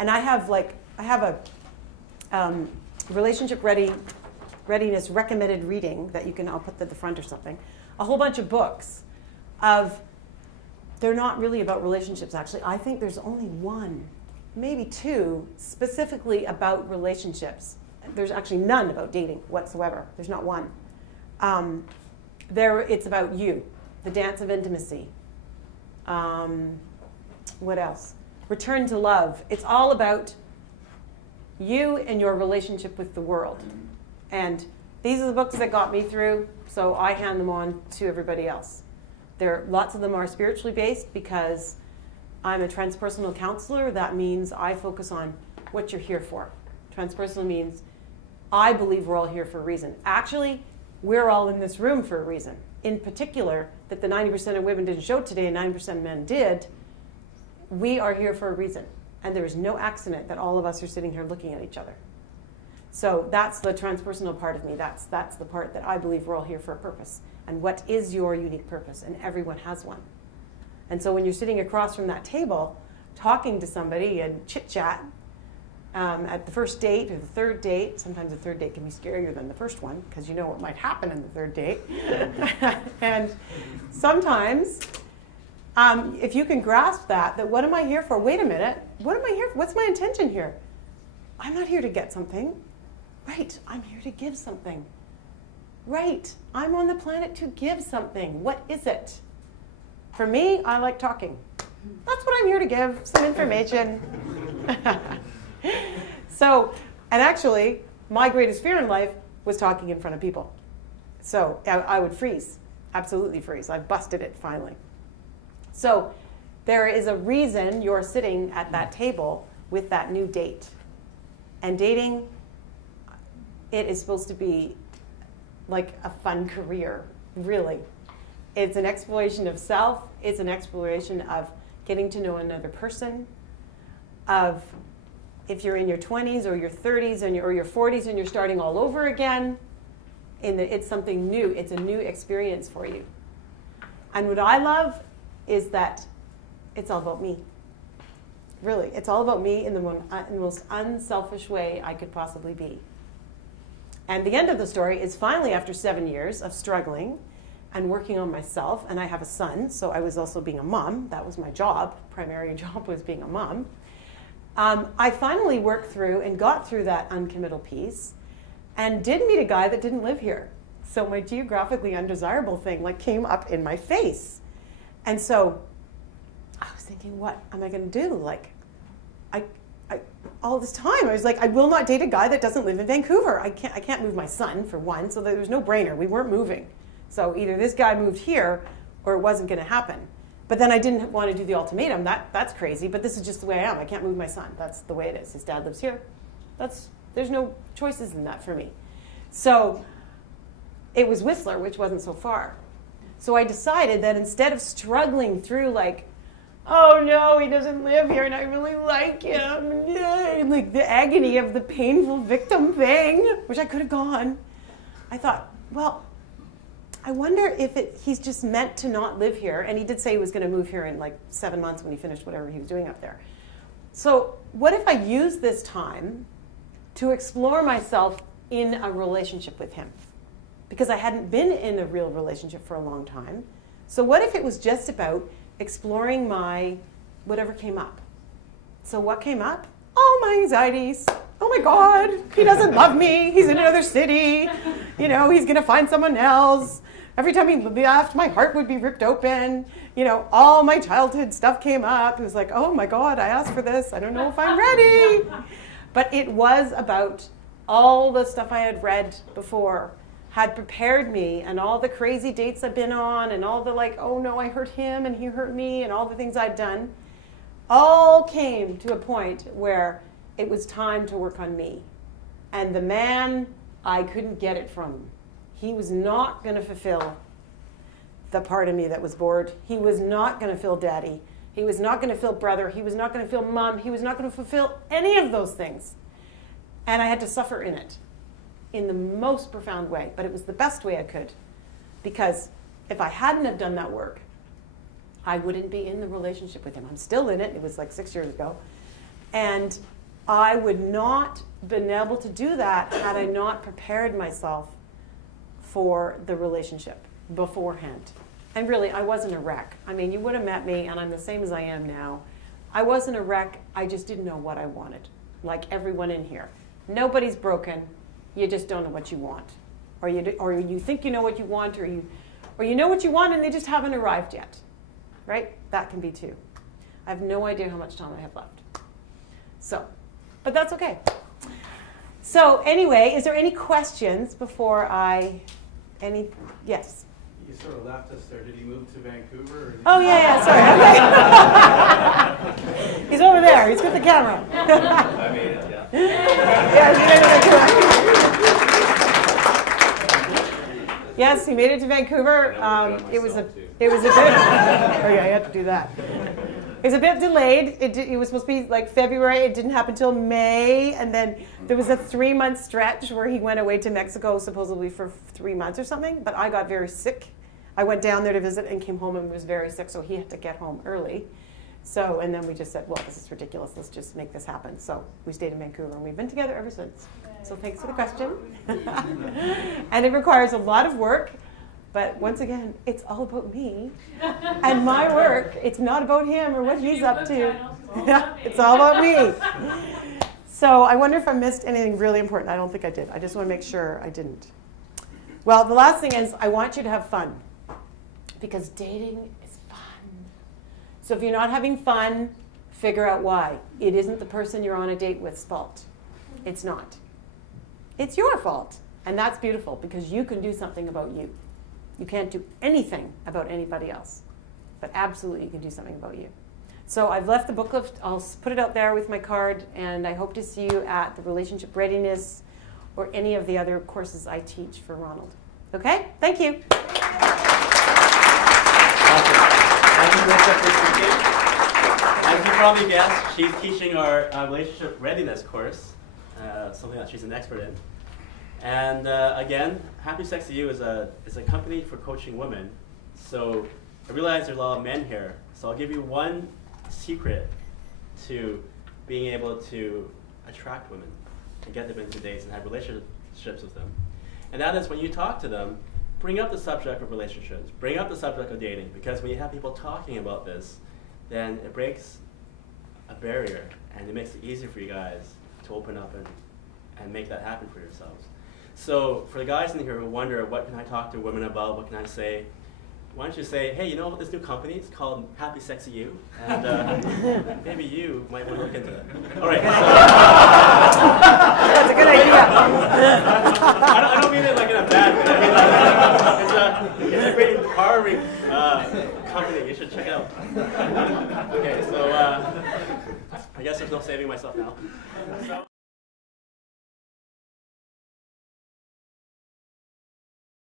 And I have a relationship readiness recommended reading that I'll put at the front or something. A whole bunch of books they're not really about relationships, actually. I think there's only one, maybe two, specifically about relationships. There's actually none about dating whatsoever. There's not one. It's about you, the dance of intimacy. What else? Return to love. It's all about you and your relationship with the world. And these are the books that got me through, so I hand them on to everybody else. Lots of them are spiritually based because I'm a transpersonal counselor. That means I focus on what you're here for. Transpersonal means I believe we're all here for a reason. Actually, we're all in this room for a reason. In particular, that the 90% of women didn't show today and 90% of men did, we are here for a reason. And there is no accident that all of us are sitting here looking at each other. So that's the transpersonal part of me. That's the part that I believe we're all here for a purpose. And what is your unique purpose? And everyone has one. And so when you're sitting across from that table, talking to somebody and chit-chat at the first date or the third date, sometimes the third date can be scarier than the first one because you know what might happen in the third date. And sometimes, if you can grasp that what am I here for? Wait a minute, what am I here for? What's my intention here? I'm not here to get something. Right, I'm here to give something. Right, I'm on the planet to give something. What is it? For me, I like talking. That's what I'm here to give, some information. So, and actually, my greatest fear in life was talking in front of people. So I would freeze, absolutely freeze. I busted it finally. So there is a reason you're sitting at that table with that new date. And dating, it is supposed to be like a fun career, really. It's an exploration of self. It's an exploration of getting to know another person, of if you're in your 20s or your 30s or your 40s and you're starting all over again, it's something new. It's a new experience for you. And what I love is that it's all about me. Really, it's all about me in the most unselfish way I could possibly be. And the end of the story is finally after 7 years of struggling and working on myself, and I have a son, so I was also being a mom. That was my job. Primary job was being a mom. I finally worked through and got through that uncommittal piece and did meet a guy that didn't live here. So my geographically undesirable thing came up in my face. And so I was thinking, what am I going to do? All this time, I was like, I will not date a guy that doesn't live in Vancouver. I can't move my son, for one, so there was no brainer. We weren't moving. So either this guy moved here or it wasn't going to happen. But then I didn't want to do the ultimatum. That's crazy, but this is just the way I am. I can't move my son. That's the way it is. His dad lives here. There's no choices in that for me. So it was Whistler, which wasn't so far. So I decided that instead of struggling through oh no, he doesn't live here and I really like him, and the agony of the painful victim thing, which I could have gone, I thought, well, I wonder if he's just meant to not live here. And he did say he was going to move here in 7 months when he finished whatever he was doing up there. So what if I use this time to explore myself in a relationship with him? Because I hadn't been in a real relationship for a long time. So what if it was just about exploring my whatever came up? So what came up? All my anxieties. Oh my God, he doesn't love me. He's in another city. He's going to find someone else. Every time he left, my heart would be ripped open. All my childhood stuff came up. It was like, oh my God, I asked for this. I don't know if I'm ready. But it was about all the stuff I had read before, had prepared me, and all the crazy dates I've been on, and all the oh no, I hurt him and he hurt me, and all the things I'd done, all came to a point where it was time to work on me. And the man, I couldn't get it from him. He was not going to fulfill the part of me that was bored. He was not going to fill daddy. He was not going to fill brother. He was not going to fill mom. He was not going to fulfill any of those things. And I had to suffer in it in the most profound way. But it was the best way I could. Because if I hadn't have done that work, I wouldn't be in the relationship with him. I'm still in it. It was 6 years ago. And I would not been able to do that had I not prepared myself for the relationship beforehand. And really, I wasn't a wreck. I mean, you would have met me, and I'm the same as I am now. I wasn't a wreck. I just didn't know what I wanted, like everyone in here. Nobody's broken. You just don't know what you want. Or you think you know what you want, or you know what you want and they just haven't arrived yet. Right? That can be too. I have no idea how much time I have left. So, but that's okay. So anyway, is there any questions before yes? You sort of left us there. Did he move to Vancouver? Or Oh, yeah, sorry. Okay. He's over there. He's got the camera. I made it, yeah. Yeah, he made it to Vancouver. Yes, he made it to Vancouver. It was a bit. Oh yeah, you had to do that. It was a bit delayed. It was supposed to be like February. It didn't happen until May, and then there was a 3-month stretch where he went away to Mexico supposedly for 3 months or something. But I got very sick. I went down there to visit and came home and was very sick, so he had to get home early. So, and then we just said, well, this is ridiculous. Let's just make this happen. So we stayed in Vancouver, and we've been together ever since. So thanks for the question. And it requires a lot of work. But once again, it's all about me and my work. It's not about him or what he's up to. It's all about me. So I wonder if I missed anything really important. I don't think I did. I just want to make sure I didn't. Well, the last thing is I want you to have fun, because dating is fun. So if you're not having fun, figure out why. It isn't the person you're on a date with's fault. It's not. It's your fault. And that's beautiful, because you can do something about you. You can't do anything about anybody else, but absolutely you can do something about you. So I've left the booklet. I'll put it out there with my card, and I hope to see you at the Relationship Readiness or any of the other courses I teach for Ronald. Okay? Thank you. Awesome. Thank you, Krista, for speaking. As you probably guessed, she's teaching our Relationship Readiness course, something that she's an expert in. And again, Happy Sex to You is a company for coaching women. So I realize there's a lot of men here. So I'll give you one secret to being able to attract women and get them into dates and have relationships with them. And that is, when you talk to them, bring up the subject of relationships. Bring up the subject of dating. Because when you have people talking about this, then it breaks a barrier and it makes it easier for you guys to open up and make that happen for yourselves. So for the guys in here who wonder, what can I talk to women about, what can I say, why don't you say, hey, you know about this new company? It's called Happy Sex to You, and maybe you might want to look into it. All right. That's a good idea. I don't mean it like in a bad way. I mean, it's a great empowering company. You should check it out. Okay, so I guess there's no saving myself now. So.